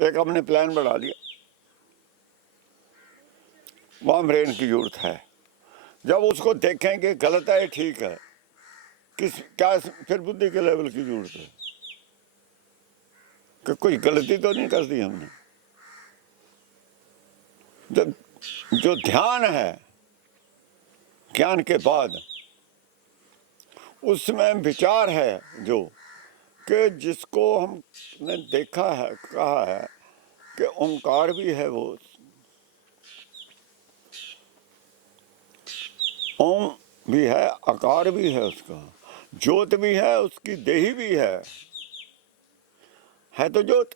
एक हमने प्लान बना लिया, वहाँ ब्रेन की जरूरत है। जब उसको देखेंगे गलत है ठीक है, क्या फिर बुद्धि के लेवल की जरूरत है कि कोई गलती तो नहीं कर दी हमने। जब जो ध्यान है ज्ञान के बाद, उसमें विचार है जो कि जिसको हमने देखा है, कहा है कि ओंकार भी है, वो ओम भी है, आकार भी है, उसका ज्योत भी है, उसकी देही भी है तो ज्योत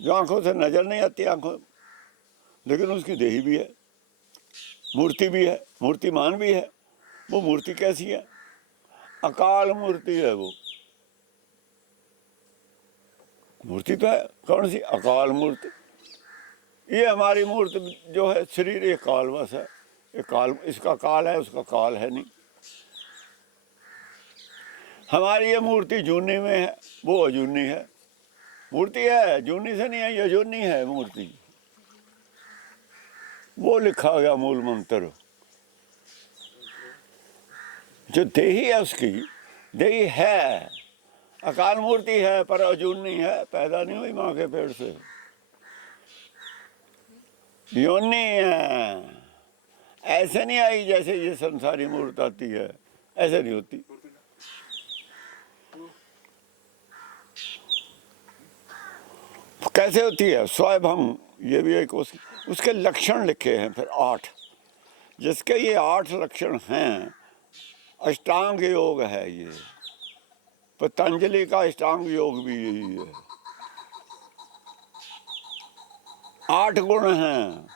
जो आंखों से नजर नहीं आती आंखों, लेकिन उसकी देही भी है, मूर्ति भी है, मूर्तिमान भी है। वो मूर्ति कैसी है? अकाल मूर्ति है वो। मूर्ति तो है, कौन सी? अकाल मूर्ति। ये हमारी मूर्ति जो है, शरीर ये कालवश है, ये काल, इसका काल है, उसका काल है नहीं। हमारी ये मूर्ति जूनी में है, वो अजूनी है। मूर्ति है, जूनी से नहीं है, अजूनी है मूर्ति। वो लिखा गया मूल मंत्र। जो देही है उसकी, देही है, अकाल मूर्ति है पर अजूनी है, पैदा नहीं हुई माँ के पेट से, योनी है। ऐसे नहीं आई जैसे ये संसारी मूर्त आती है, ऐसे नहीं होती। कैसे होती है? स्वयं, ये भी एक उसके लक्षण लिखे हैं फिर 8, जिसके ये 8 लक्षण हैं। अष्टांग योग है ये, पतंजलि का अष्टांग योग भी यही है। 8 गुण हैं,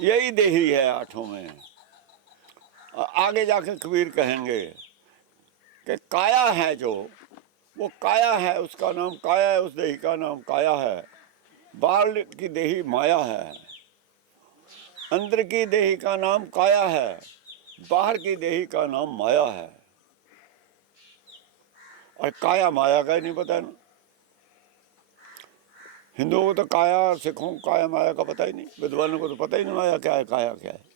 यही देही है 8 में। आगे जाके कबीर कहेंगे कि काया है जो, वो काया है, उसका नाम काया है, उस देही का नाम काया है। बाहर की देही माया है, अंदर की देही का नाम काया है, बाहर की देही का नाम माया है। और काया माया का ही नहीं पता ना। हिंदुओं को तो काया, सिखों को काया माया का पता ही नहीं, विद्वानों को तो पता ही नहीं माया क्या है, काया क्या है।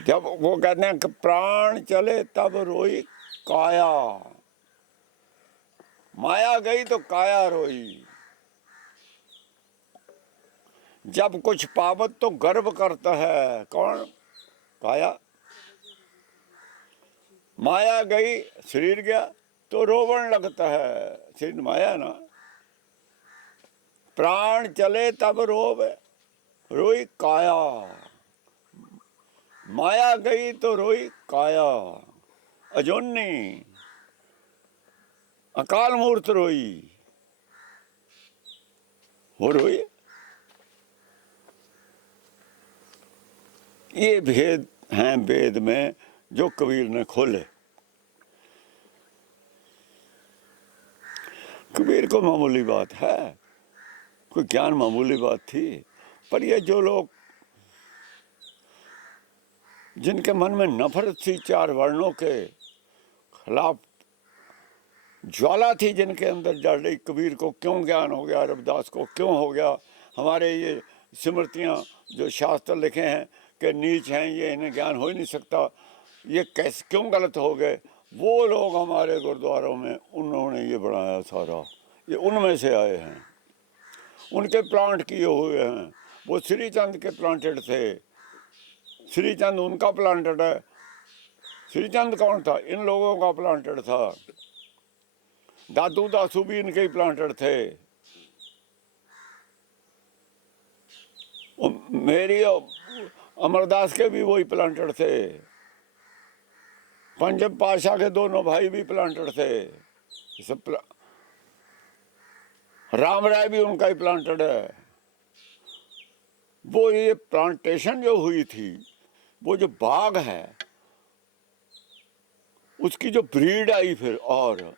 जब वो कहते हैं कि प्राण चले तब रोई काया, माया गई तो काया रोई। जब कुछ पावत तो गर्व करता है, कौन? काया। माया गई, शरीर गया तो रोवण लगता है, शरीर माया ना। प्राण चले तब रोवे, रोई काया, माया गई तो रोई काया। अजोनी अकाल मूर्त रोई, वो रोई। ये भेद हैं वेद में जो कबीर ने खोले। कबीर को मामूली बात है, कोई ज्ञान मामूली बात थी, पर ये जो लोग जिनके मन में नफरत थी 4 वर्णों के खिलाफ, ज्वाला थी जिनके अंदर जड़ रही, कबीर को क्यों ज्ञान हो गया, रविदास को क्यों हो गया, हमारे ये स्मृतियाँ जो शास्त्र लिखे हैं कि नीच हैं, ये इन्हें ज्ञान हो ही नहीं सकता, ये कैसे क्यों गलत हो गए, वो लोग हमारे गुरुद्वारों में उन्होंने ये बनाया सारा, ये उनमें से आए हैं, उनके प्लांट किए हुए हैं। वो श्रीचंद के प्लांटेड थे, श्रीचंद उनका प्लांटेड है। श्रीचंद कौन था? इन लोगों का प्लांटेड था। दादू दासू भी इनके ही प्लांटेड थे। मेरी अमरदास के भी वही प्लांटेड थे। पंचम पाशाह के दोनों भाई भी प्लांटेड थे। सब राम राय भी उनका ही प्लांटेड है। वो ये प्लांटेशन जो हुई थी, वो जो बाग है, उसकी जो ब्रीड आई फिर और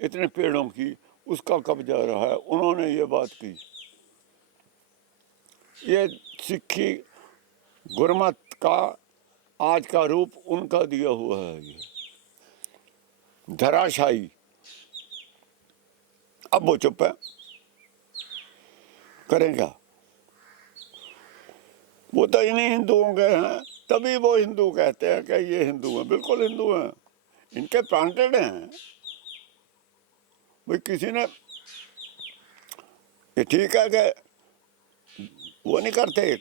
इतने पेड़ों की, उसका कब्जा रहा है। उन्होंने ये बात की, ये सिक्खी गुरमत का आज का रूप उनका दिया हुआ है। ये धराशायी अब वो चुप है, करें क्या? वो तो इन्हीं हिंदुओं के हैं, तभी वो हिंदू कहते हैं कि ये हिंदू हैं। बिल्कुल हिंदू हैं, इनके प्लांटेड हैं भाई। किसी ने ये ठीक है कि वो नहीं करते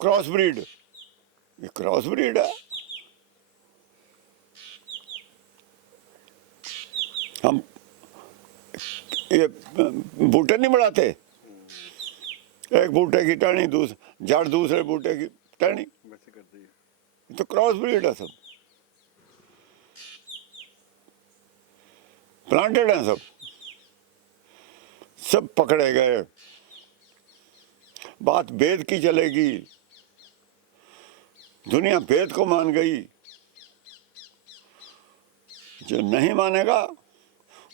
क्रॉस ब्रीड, ये क्रॉस ब्रीड है। हम ये बूटे नहीं बढ़ाते, एक बूटे की टहनी जड़ दूसरे बूटे की टहनी, तो क्रॉस ब्रीड है, सब प्लांटेड हैं, सब पकड़े गए। बात वेद की चलेगी, दुनिया वेद को मान गई, जो नहीं मानेगा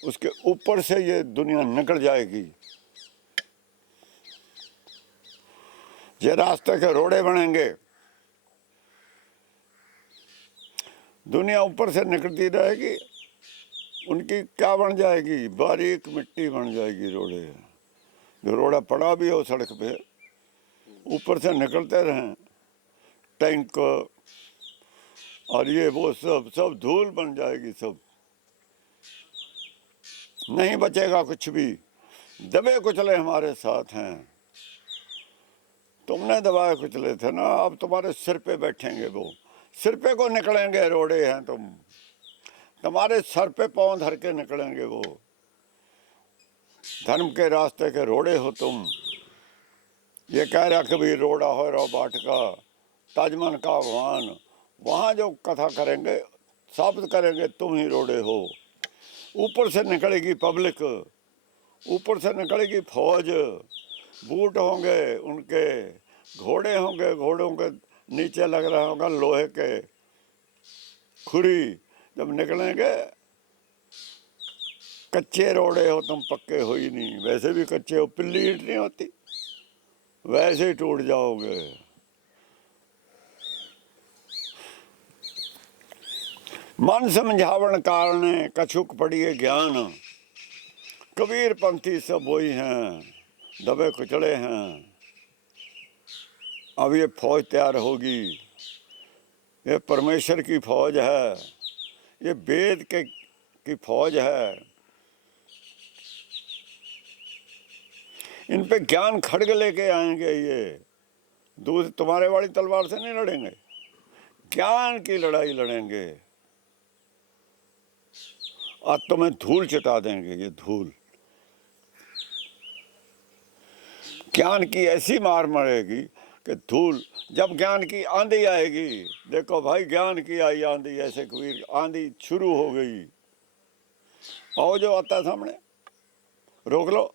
उसके ऊपर से ये दुनिया निकल जाएगी। ये रास्ते के रोड़े बनेंगे, दुनिया ऊपर से निकलती रहेगी, उनकी क्या बन जाएगी? बारीक मिट्टी बन जाएगी रोड़े। जो रोड़ा पड़ा भी हो सड़क पे, ऊपर से निकलते रहें टैंक और ये वो सब धूल बन जाएगी, सब नहीं बचेगा कुछ भी। दबे कुचले हमारे साथ हैं, तुमने दबाए कुचले थे ना, अब तुम्हारे सिर पे बैठेंगे वो, सिर पे को निकलेंगे। रोड़े हैं तुम, तुम्हारे सर पे पांव धर के निकलेंगे वो। धर्म के रास्ते के रोड़े हो तुम। ये कह रहा कभी रोड़ा हो रो बाट का, ताजमन का आह्वान, वहां जो कथा करेंगे साबित करेंगे तुम ही रोड़े हो। ऊपर से निकलेगी पब्लिक, ऊपर से निकलेगी फौज, बूट होंगे उनके, घोड़े होंगे, घोड़ों के नीचे लग रहा होगा लोहे के खुरी। जब निकलेंगे, कच्चे रोड़े हो तुम, पक्के हो ही नहीं। वैसे भी कच्चे हो, पिल्ली ईंट नहीं होती, वैसे ही टूट जाओगे। मन समझावण कारणे कछुक पड़िए ज्ञान, कबीर पंथी सब वही हैं, दबे कुचड़े हैं। अब ये फौज तैयार होगी, ये परमेश्वर की फौज है, ये वेद के की फौज है। इन पे ज्ञान खड्ग लेके आएंगे ये, दूसरे तुम्हारे वाली तलवार से नहीं लड़ेंगे, ज्ञान की लड़ाई लड़ेंगे। आज तुम्हें धूल चिता देंगे, ये धूल ज्ञान की ऐसी मार मरेगी कि धूल। जब ज्ञान की आंधी आएगी, देखो भाई ज्ञान की आई आंधी, ऐसे कबीर आंधी शुरू हो गई। आओ जो आता है सामने, रोक लो।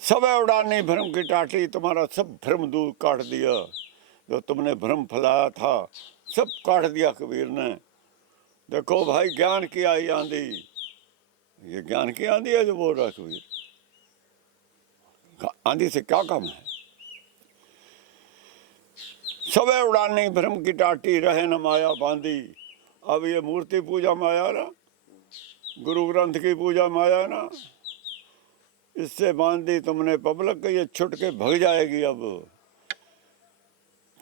सब उड़ानी भ्रम की टाटी, तुम्हारा सब भ्रम दूर काट दिया। जो तुमने भ्रम फैलाया था सब काट दिया कबीर ने। देखो भाई ज्ञान की आई आंधी, ये ज्ञान की आंधी है जो बोल रहा कबीर। आंधी से क्या काम है? सब उड़ानी भ्रम की टाटी, रहे न माया बांधी। अब ये मूर्ति पूजा माया ना, गुरु ग्रंथ की पूजा माया ना, इससे बांधी तुमने पब्लिक, ये छुट के भग जाएगी। अब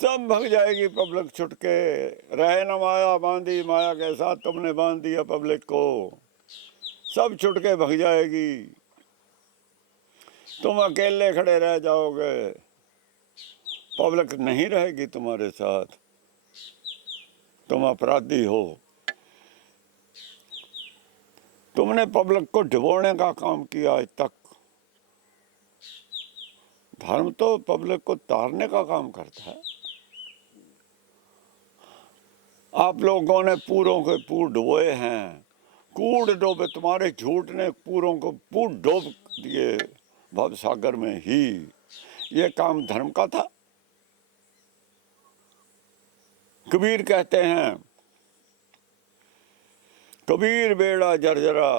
सब भग जाएगी पब्लिक छुट के। रहे न माया बांधी, माया के साथ तुमने बांध दिया पब्लिक को, सब छुट के भग जाएगी। तुम अकेले खड़े रह जाओगे, पब्लिक नहीं रहेगी तुम्हारे साथ। तुम अपराधी हो, तुमने पब्लिक को डुबोने का काम किया आज तक। धर्म तो पब्लिक को तारने का काम करता है। आप लोगों ने पूरों के पूर डुबोए हैं, कूड़ डोबे, तुम्हारे झूठ ने पूरों को पूर डोब दिए भव सागर में ही। ये काम धर्म का था। कबीर कहते हैं, कबीर बेड़ा जर्जरा,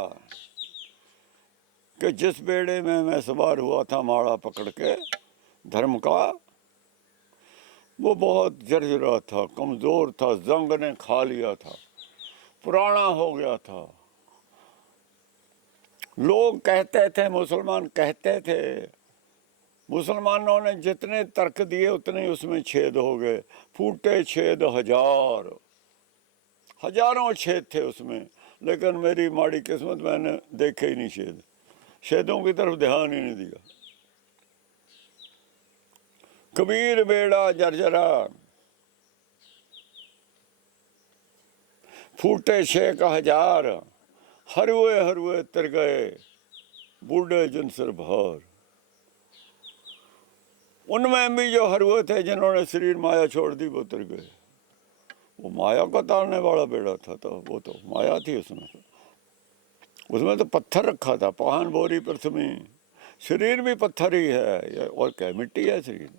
कि जिस बेड़े में मैं सवार हुआ था माड़ा पकड़ के धर्म का, वो बहुत जर्जरा था, कमजोर था, जंग ने खा लिया था, पुराना हो गया था। लोग कहते थे, मुसलमान कहते थे, मुसलमानों ने जितने तर्क दिए उतने ही उसमें छेद हो गए, फूटे छेद हजारों छेद थे उसमें, लेकिन मेरी माड़ी किस्मत, मैंने देखे ही नहीं छेद, छेदों की तरफ ध्यान ही नहीं दिया। कबीर बेड़ा जर्जरा, फूटे 6,000, हरुए हरुए तिर गए, बूढ़े जिनसर भार। उनमें भी जो हरुए थे जिन्होंने शरीर माया छोड़ दी, वो तिर गए। वो माया को तारने वाला बेड़ा था, तो वो तो माया थी उसमें। उसमें तो पत्थर रखा था, पाहन बोरी पृथ्वी, शरीर भी पत्थर ही है, और क्या मिट्टी है शरीर।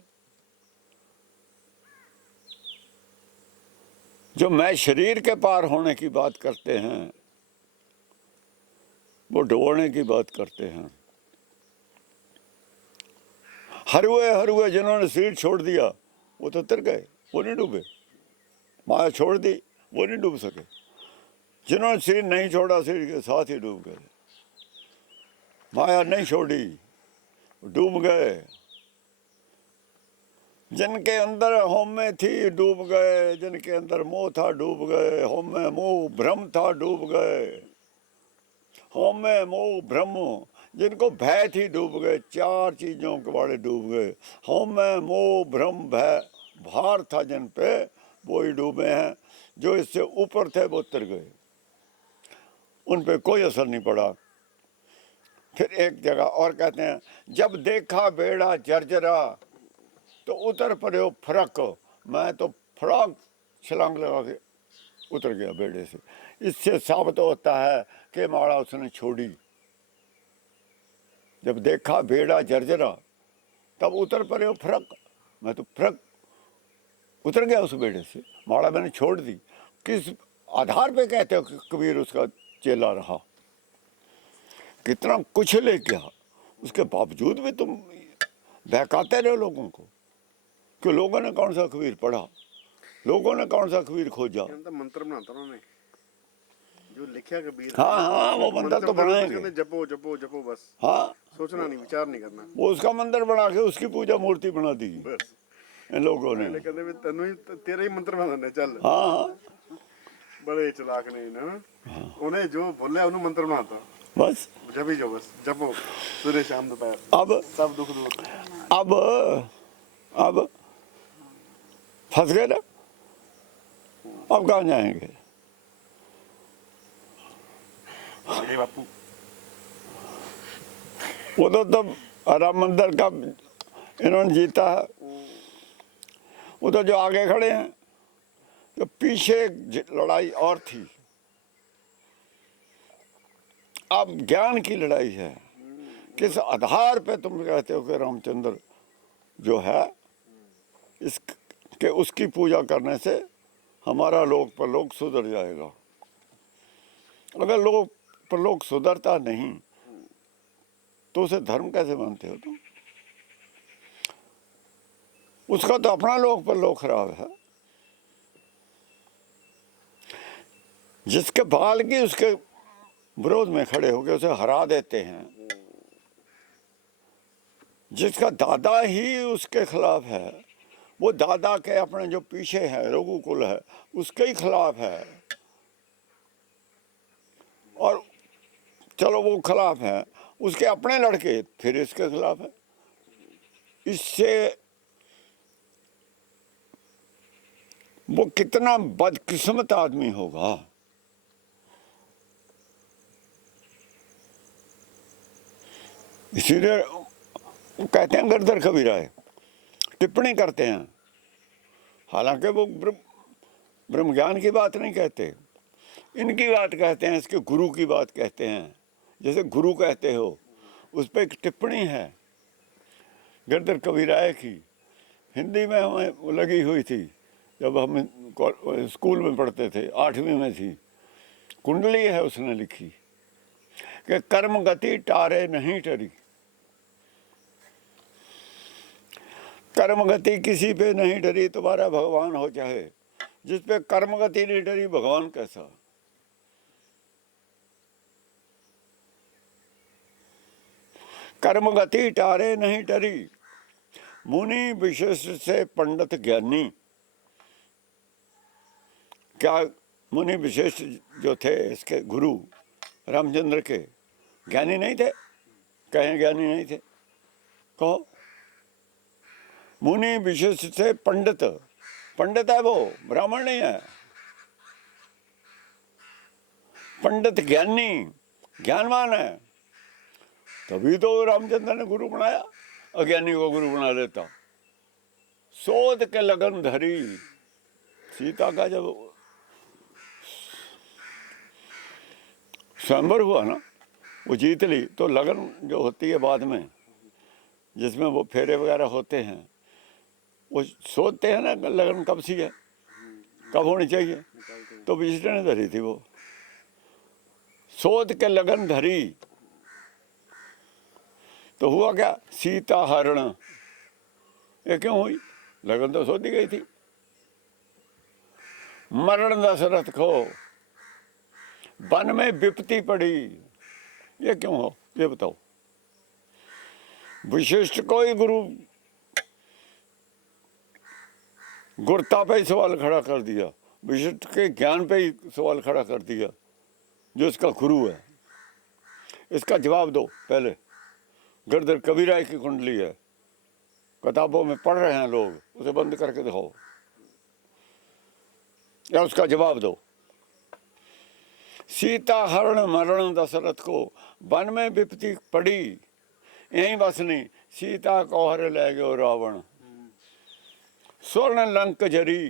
जो मैं शरीर के पार होने की बात करते हैं, वो डुबोने की बात करते हैं। हरुए हरुए जिन्होंने शरीर छोड़ दिया, वो तो उतर गए, वो नहीं डूबे। माया छोड़ दी, वो नहीं डूब सके। जिन्होंने शरीर नहीं छोड़ा, शरीर के साथ ही डूब गए। माया नहीं छोड़ी, डूब गए। जिनके अंदर होमे थी, डूब गए। जिनके अंदर मोह था, डूब गए। होमे मोह भ्रम था, डूब गए। होमे मोह भ्रम, जिनको भय थी, डूब गए। 4 चीजों के वाले डूब गए। होमे मोह भ्रम भय, भार था जिन पे, वो ही डूबे हैं। जो इससे ऊपर थे, वो उतर गए, उन पे कोई असर नहीं पड़ा। फिर एक जगह और कहते हैं, जब देखा बेड़ा जर्जरा, तो उतर पड़े हो फरक। मैं तो फड़ाक छलांग लगा के उतर गया बेड़े से। इससे साबित होता है कि माड़ा उसने छोड़ी। जब देखा बेड़ा जर्जरा, तब उतर पड़े हो फरक। मैं तो फरक उतर गया उस बेड़े से, माड़ा मैंने छोड़ दी। किस आधार पे कहते हो कि कबीर उसका चेला रहा? कितना कुछ ले गया, उसके बावजूद भी तुम बहकाते रहे लोगों को कि लोगों ने कौन सा कबीर पढ़ा, लोगों ने कौन सा कबीर खोजा। मंत्र बनाता उन्होंने जो लिखा कबीर। हाँ हाँ, वो मंदिर तो बनाएंगे। जपो जपो जपो बस। हाँ, सोचना नहीं, विचार नहीं करना। वो उसका मंदिर बना के उसकी पूजा मूर्ति बना दी बस इन लोगों ने। कहते भी तेनू ही तेरा ही मंत्र बनाने चल। हाँ हाँ, बड़े चलाक ने ना, उन्हें जो बोले उन्हें मंत्र बनाता। बस जपी जो बस जपो, सुबह शाम दोपहर, अब सब दुख दूर। अब फंस गए ना, अब कहाँ जाएंगे? बापू वो तो राम मंदिर का इन्होंने जीता है। वो तो जो आगे खड़े हैं, तो पीछे लड़ाई और थी। अब ज्ञान की लड़ाई है। किस आधार पे तुम कहते हो कि रामचंद्र जो है, इस के उसकी पूजा करने से हमारा लोक परलोक सुधर जाएगा? अगर लोक परलोक सुधरता नहीं, तो उसे धर्म कैसे मानते हो तुम? उसका तो अपना लोक परलोक खराब है। जिसके बाल की उसके विरोध में खड़े होकर उसे हरा देते हैं, जिसका दादा ही उसके खिलाफ है, वो दादा के अपने जो पीछे है रघुकुल है, उसके ही खिलाफ है। और चलो वो खिलाफ है, उसके अपने लड़के फिर इसके खिलाफ है। इससे वो कितना बदकिस्मत आदमी होगा। इसीलिए कहते हैं गिरधर कबीर आए, टिप्पणी करते हैं। हालांकि वो ब्रह्म ज्ञान की बात नहीं कहते, इनकी बात कहते हैं, इसके गुरु की बात कहते हैं। जैसे गुरु कहते हो, उस पर एक टिप्पणी है गिरधर कबीराय की, हिंदी में हमें लगी हुई थी जब हम स्कूल में पढ़ते थे, 8वीं में थी। कुंडली है उसने लिखी कि कर्म गति टारे नहीं टरी। कर्म गति किसी पे नहीं डरी, तुम्हारा भगवान हो चाहे। जिस पे कर्म गति नहीं डरी, भगवान कैसा? कर्म गति टारे नहीं डरी, मुनि विशिष्ट से पंडित ज्ञानी। क्या मुनि विशिष्ट जो थे इसके गुरु रामचंद्र के ज्ञानी नहीं थे? कहें ज्ञानी नहीं थे? कहो। मुनि विशिष्ट से पंडित, पंडित है वो, ब्राह्मण नहीं है। पंडित ज्ञानी, ज्ञानवान है, तभी तो रामचंद्र ने गुरु बनाया, अज्ञानी को गुरु बना लेता। शोध के लगन धरी, सीता का जब स्वयंवर हुआ ना, वो जीत ली, तो लगन जो होती है बाद में, जिसमें वो फेरे वगैरह होते हैं, वो सोचते हैं ना लगन कब सी है, कब होनी चाहिए, तो विशिष्ट ने धरी थी वो। शोध के लगन धरी, तो हुआ क्या? सीता हरण। ये क्यों हुई? लगन तो सोधी गई थी। मरण दशरथ को, वन में विपत्ति पड़ी, ये क्यों हो? ये बताओ। विशिष्ट को ही गुरु गुरता पे ही सवाल खड़ा कर दिया, विशिष्ट के ज्ञान पे ही सवाल खड़ा कर दिया, जो इसका गुरु है। इसका जवाब दो पहले। गिरधर कबीराय की कुंडली है, किताबों में पढ़ रहे हैं लोग, उसे बंद करके दिखाओ या उसका जवाब दो। सीता हरण मरण दशरथ को, वन में विपत्ति पड़ी, यहीं बसनी, सीता को हर ले गयो रावण। स्वर्ण लंक जरी,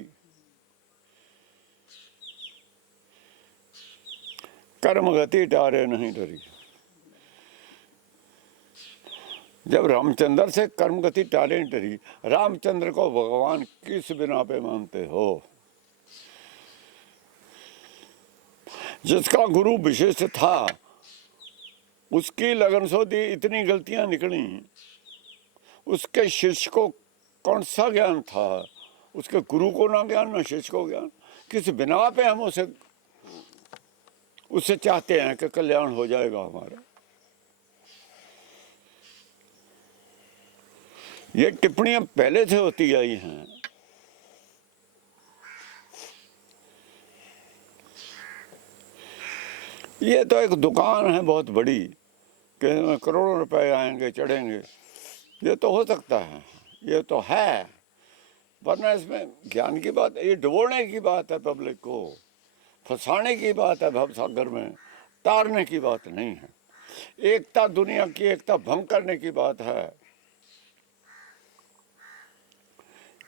कर्म गति टारे नहीं डरी। जब रामचंद्र से कर्म गति टाले नहीं डरी, रामचंद्र को भगवान किस बिना पे मानते हो? जिसका गुरु विशेष था, उसकी लगन सोधी इतनी गलतियां निकली, उसके शिष्य को कौन सा ज्ञान था? उसके गुरु को ना ज्ञान, ना शिष्य को ज्ञान। किस बिना पे हम उससे चाहते हैं कि कल्याण हो जाएगा हमारा? ये टिप्पणियां पहले से होती आई हैं। ये तो एक दुकान है बहुत बड़ी कि इसमें करोड़ों रुपए आएंगे, चढ़ेंगे, ये तो हो सकता है, ये तो है, वरना इसमें ज्ञान की बात, ये डुबोने की बात है, पब्लिक को फंसाने की बात है, भवसागर में तारने की बात नहीं है। एकता, दुनिया की एकता भंग करने की बात है।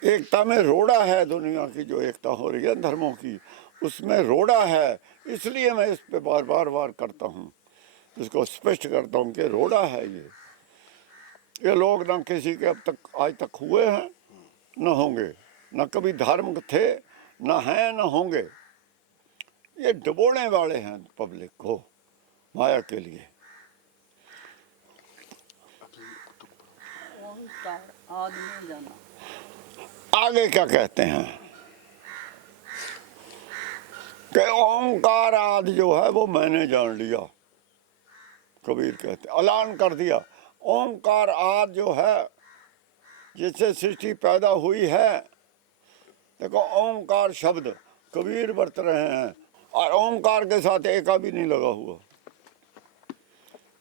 एकता में रोड़ा है, दुनिया की जो एकता हो रही है धर्मों की, उसमें रोड़ा है। इसलिए मैं इस पे बार बार करता हूँ, इसको स्पष्ट करता हूँ कि रोड़ा है ये लोग ना किसी के अब तक आज तक हुए हैं, न होंगे, न कभी धार्मिक थे, न हैं, न होंगे। ये डुबोने वाले हैं पब्लिक को माया के लिए। आगे क्या कहते हैं कि ओंकार आदि जो है वो मैंने जान लिया, कबीर कहते, ऐलान कर दिया। ओंकार आदि जो है, जिससे सृष्टि पैदा हुई है, देखो ओंकार शब्द कबीर बरत रहे हैं, और ओंकार के साथ एका भी नहीं लगा हुआ,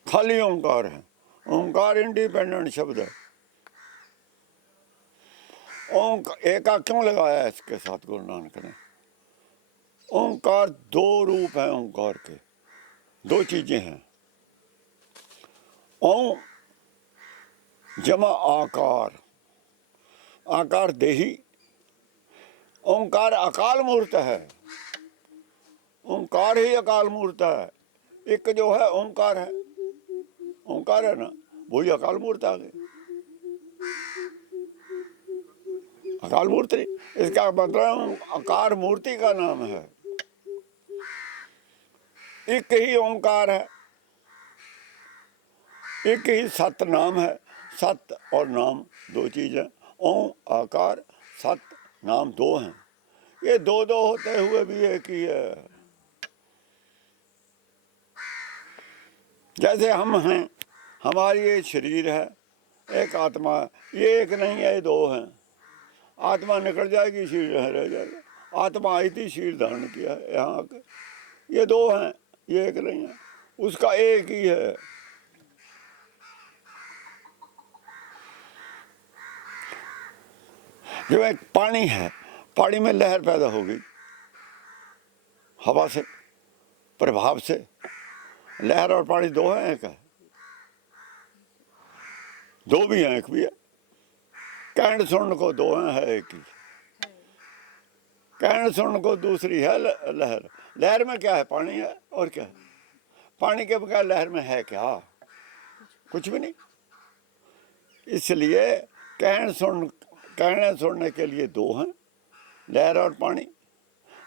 खाली ओंकार है। ओंकार इंडिपेंडेंट शब्द है। एका क्यों लगाया है इसके साथ गुरु नानक ने? ओंकार दो रूप है, ओंकार के दो चीजें हैं। ओम जमा आकार, आकार देही। ओंकार अकाल मूर्त है, ओंकार ही अकाल मूर्त है। एक जो है ओंकार है, ओंकार है ना, वही अकाल मूर्त आ गई। अकाल मूर्ति, इसका मतलब अकार मूर्ति का नाम है। एक ही ओंकार है, एक ही सत नाम है। सत और नाम दो चीज है। ओम आकार, सत नाम दो हैं। ये दो दो होते हुए भी एक ही है। जैसे हम हैं, हमारी ये शरीर है, एक आत्मा है, ये एक नहीं है, ये दो हैं। आत्मा निकल जाएगी, शरीर रह जाएगा। आत्मा आई थी, शरीर धारण किया है यहाँ के, ये दो हैं, ये एक नहीं है, उसका एक ही है। जो एक पानी है, पानी में लहर पैदा हो गई हवा से, प्रभाव से। लहर और पानी दो हैं, एक है? दो भी हैं, एक भी है। कहण सुनने को दो हैं, है एक ही। कहण सुनने को दूसरी है लहर। लहर में क्या है? पानी है, और क्या है? पानी के बगैर लहर में है क्या? कुछ भी नहीं। इसलिए कहने सुनने के लिए दो हैं, लहर और पानी।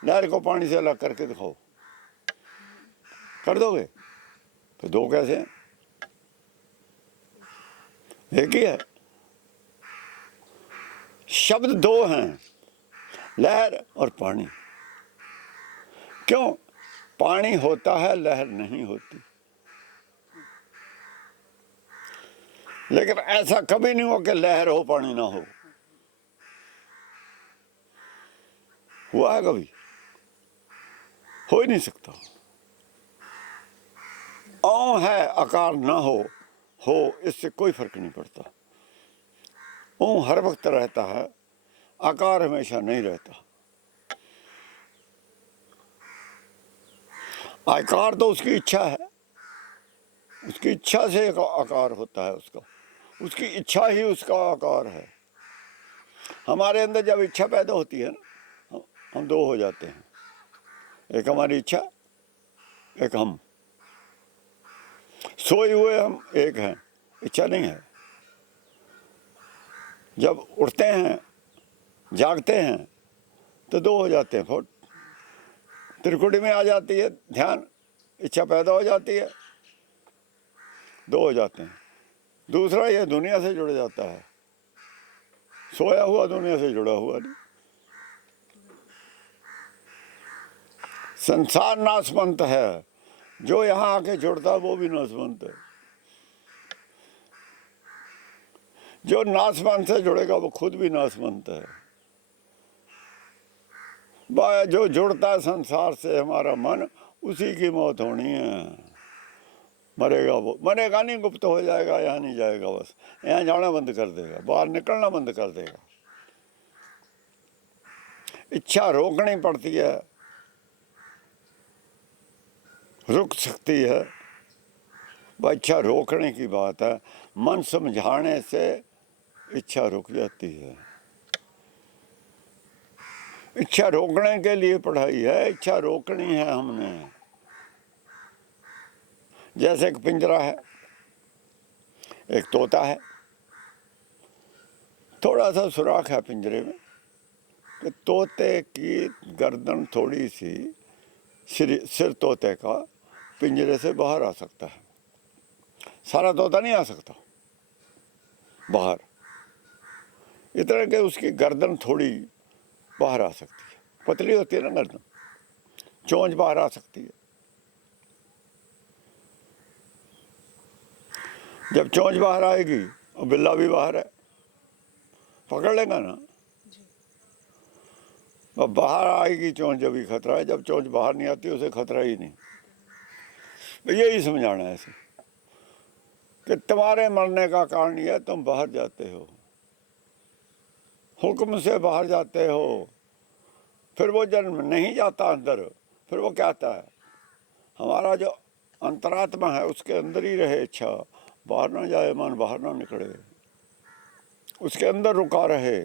लहर को पानी से अलग करके दिखाओ, कर दोगे? तो दो कैसे हैं? एक ही है। शब्द दो हैं, लहर और पानी। क्यों? पानी होता है, लहर नहीं होती। लेकिन ऐसा कभी नहीं हो कि लहर हो पानी ना हो। हुआ है कभी? हो ही नहीं सकता। औ है, आकार ना हो इससे कोई फर्क नहीं पड़ता। ओ हर वक्त रहता है, आकार हमेशा नहीं रहता। आकार तो उसकी इच्छा है, उसकी इच्छा से एक आकार होता है उसका, उसकी इच्छा ही उसका आकार है। हमारे अंदर जब इच्छा पैदा होती है ना, हम दो हो जाते हैं, एक हमारी इच्छा, एक हम। सोए हुए हम एक हैं, इच्छा नहीं है। जब उठते हैं, जागते हैं, तो दो हो जाते हैं। फुट त्रिकुटी में आ जाती है ध्यान, इच्छा पैदा हो जाती है, दो हो जाते हैं। दूसरा, ये दुनिया से जुड़ जाता है। सोया हुआ दुनिया से जुड़ा हुआ नहीं। संसार नाशवंत है, जो यहाँ आके जुड़ता है वो भी नाशवंत है। जो नाशवंत से जुड़ेगा वो खुद भी नाशवंत है। जो जुड़ता है संसार से हमारा मन, उसी की मौत होनी है। मरेगा वो, मरेगा नहीं, गुप्त हो जाएगा, यहाँ नहीं जाएगा, बस यहाँ जाना बंद कर देगा, बाहर निकलना बंद कर देगा। इच्छा रोकनी पड़ती है, रुक सकती है, वह इच्छा रोकने की बात है। मन समझाने से इच्छा रुक जाती है। इच्छा रोकने के लिए पढ़ाई है, इच्छा रोकनी है हमने। जैसे एक पिंजरा है, एक तोता है, थोड़ा सा सुराख है पिंजरे में कि तोते की गर्दन थोड़ी सी, सिर तोते का पिंजरे से बाहर आ सकता है। सारा तोता नहीं आ सकता बाहर, इतना कि उसकी गर्दन थोड़ी बाहर आ सकती है। पतली होती है ना गर्दन, चोंच बाहर आ सकती है। जब चोंच बाहर आएगी और बिल्ला भी बाहर है, पकड़ लेगा ना। अब बाहर आएगी चोंच जब ही खतरा है, जब चोंच बाहर नहीं आती उसे खतरा ही नहीं। तो यही समझाना है ऐसे कि तुम्हारे मरने का कारण यह, तुम बाहर जाते हो, हुक्म से बाहर जाते हो। फिर वो जन्म नहीं जाता अंदर, फिर वो क्या आता है? हमारा जो अंतरात्मा है उसके अंदर ही रहे इच्छा, बाहर ना जाए, मन बाहर ना निकले, उसके अंदर रुका रहे,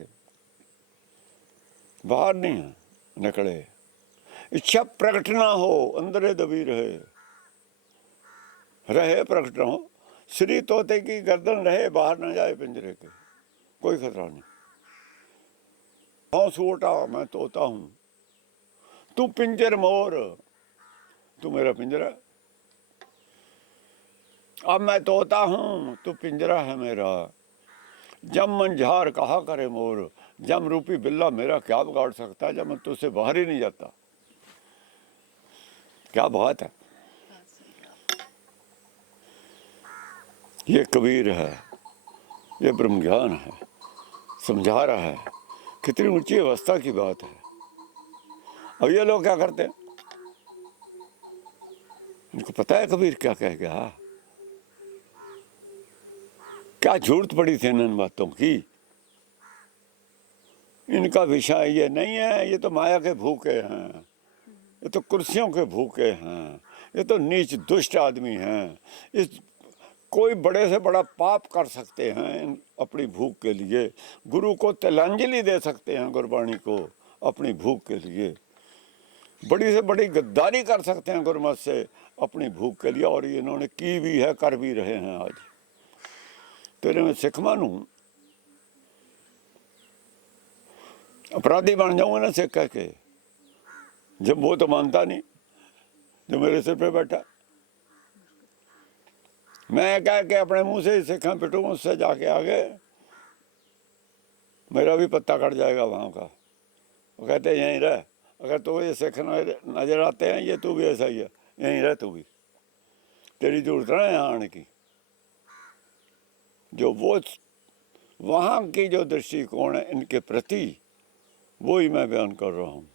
बाहर नहीं निकले। इच्छा प्रकट ना हो, अंदर दबी रहे प्रकट ना हो। श्री तोते की गर्दन रहे, बाहर ना जाए पिंजरे के, कोई खतरा नहीं। सूटा मैं तोता हूं, तू पिंजर मोर, तू मेरा पिंजरा। अब मैं तोता हूं, तू पिंजरा है मेरा। जम मंझार कहा करे मोर, जम रूपी बिल्ला मेरा क्या बिगाड़ सकता है जब मैं तुझसे बाहर ही नहीं जाता। क्या बात है। ये कबीर है, ये ब्रह्म ज्ञान है, समझा रहा है। कितनी ऊंची अवस्था की बात है। अब ये लोग क्या करते हैं, इनको पता है कबीर क्या कह गया, क्या जरूरत पड़ी थी इन बातों की। इनका विषय ये नहीं है, ये तो माया के भूखे हैं, ये तो कुर्सियों के भूखे हैं, ये तो नीच दुष्ट आदमी हैं। इस कोई बड़े से बड़ा पाप कर सकते हैं अपनी भूख के लिए, गुरु को तिलांजलि दे सकते हैं गुरबाणी को अपनी भूख के लिए, बड़ी से बड़ी गद्दारी कर सकते हैं गुरमत से अपनी भूख के लिए, और इन्होंने की भी है, कर भी रहे हैं। आज तेरे में सिख मानू, अपराधी बन जाऊंगा ना सिख कह के, जब वो तो मानता नहीं जो मेरे सिर पे बैठा। मैं कह के अपने मुंह से ही सिखा पिटू, उससे जाके आगे मेरा भी पत्ता कट जाएगा वहाँ का। वो कहते हैं यहीं रह, अगर तो ये सिख नजर आते हैं, ये तू भी ऐसा ही है, यहीं रह तू भी, तेरी जरूरत ना यहाँ आने की। जो वो वहाँ की जो दृष्टिकोण है इनके प्रति, वो ही मैं बयान कर रहा हूँ।